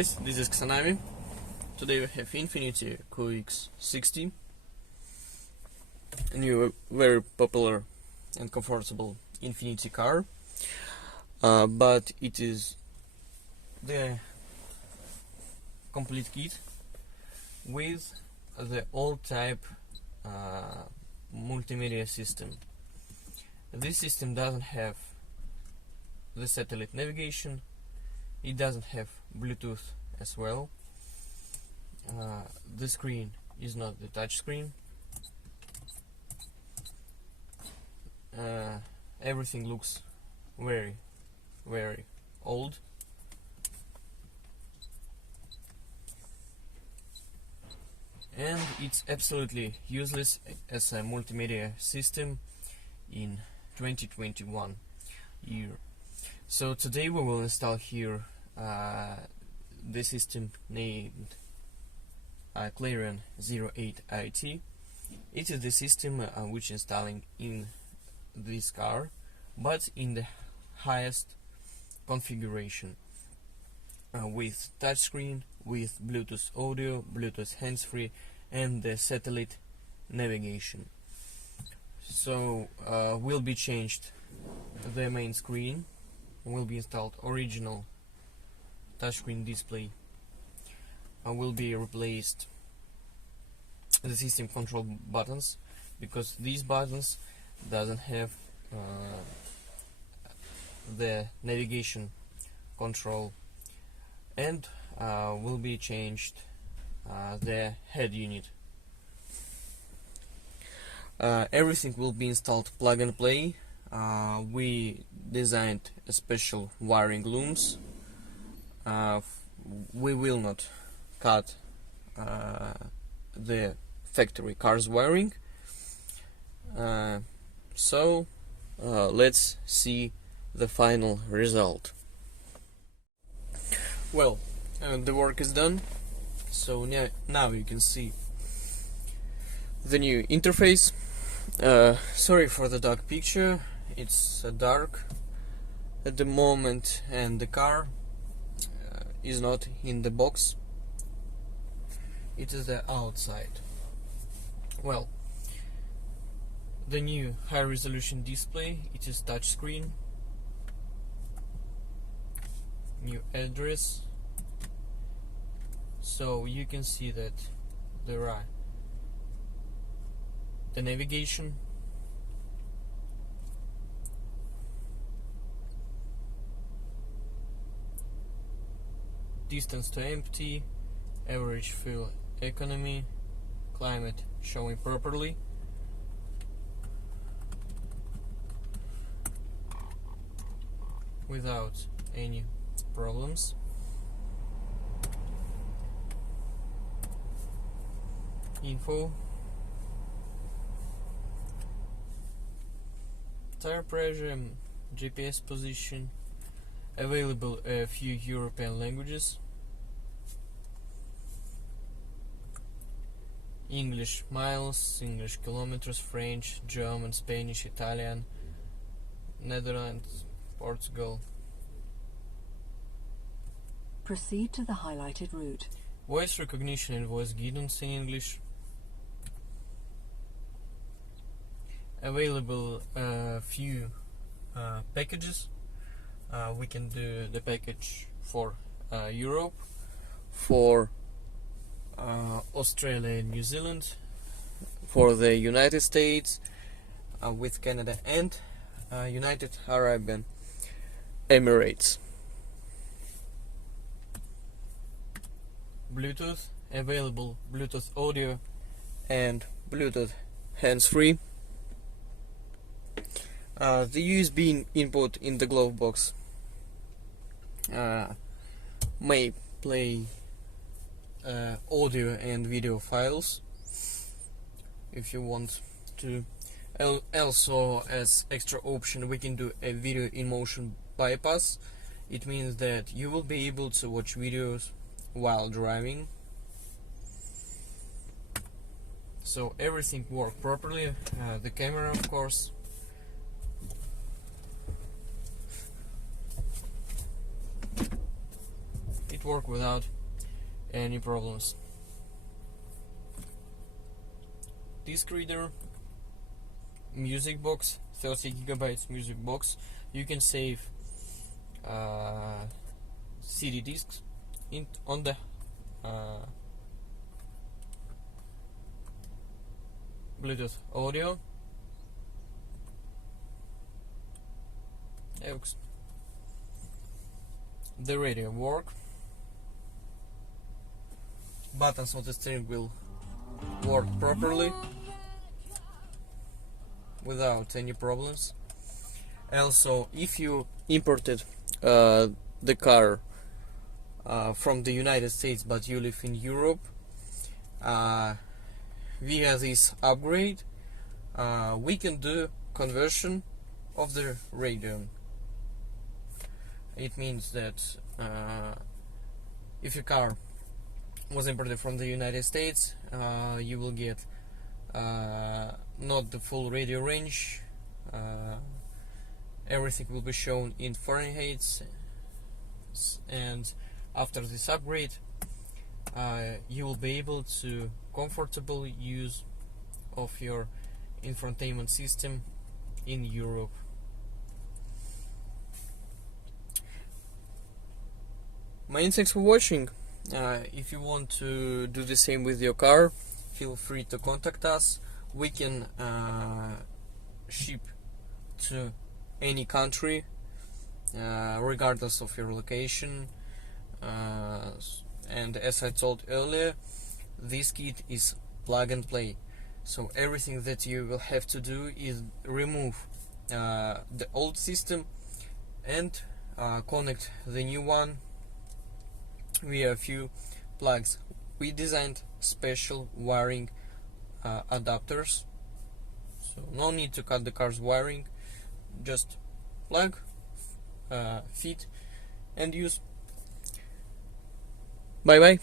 guys, this is Xanavi. Today we have Infiniti QX60, a new very popular and comfortable Infiniti car, but it is the complete kit with the old type multimedia system. This system doesn't have the satellite navigation, it doesn't have Bluetooth as well. The screen is not the touch screen. Everything looks very old. And it's absolutely useless as a multimedia system in 2021 year. So today we will install here the system named Clarion 08 IT. It is the system which is installing in this car, but in the highest configuration, with touchscreen, with Bluetooth audio, Bluetooth handsfree, and the satellite navigation. So will be changed the main screen, will be installed original touchscreen display, will be replaced the system control buttons, because these buttons doesn't have the navigation control, and will be changed the head unit. Everything will be installed plug and play. We designed a special wiring looms. We will not cut the factory car's wiring. So let's see the final result. Well, the work is done. So now you can see the new interface. Sorry for the dark picture, it's dark at the moment, and the car is not in the box, it is the outside. Well, the new high resolution display, it is touchscreen, new address, so you can see that there are the navigation, distance to empty, average fuel economy, climate showing properly, without any problems. Info, tire pressure, GPS position, available a few European languages: English miles, English kilometers, French, German, Spanish, Italian, Netherlands, Portugal. Proceed to the highlighted route. Voice recognition and voice guidance in English. Available a few packages. We can do the package for Europe, for Australia and New Zealand, for the United States, with Canada and United Arab Emirates. Bluetooth, available Bluetooth audio and Bluetooth hands-free. The USB input in the glove box may play audio and video files if you want to. Also, as extra option, we can do a video in motion bypass. It means that you will be able to watch videos while driving. So everything worked properly. The camera, of course. it worked without any problems. Disk reader, MusicBox, 30 gigabytes MusicBox. You can save CD discs on the Bluetooth audio. AUX. The radio work. Buttons on the steering wheel work properly without any problems. Also, if you imported the car from the United States but you live in Europe, via this upgrade we can do conversion of the radio. It means that if your car was imported from the United States, you will get not the full radio range. Everything will be shown in Fahrenheit, and after this upgrade you will be able to comfortable use of your infotainment system in Europe. Many thanks for watching. If you want to do the same with your car, feel free to contact us. We can ship to any country, regardless of your location. And as I told earlier, this kit is plug and play. So everything that you will have to do is remove the old system and connect the new one via a few plugs. We designed special wiring adapters, so no need to cut the car's wiring, just plug, fit and use. Bye bye.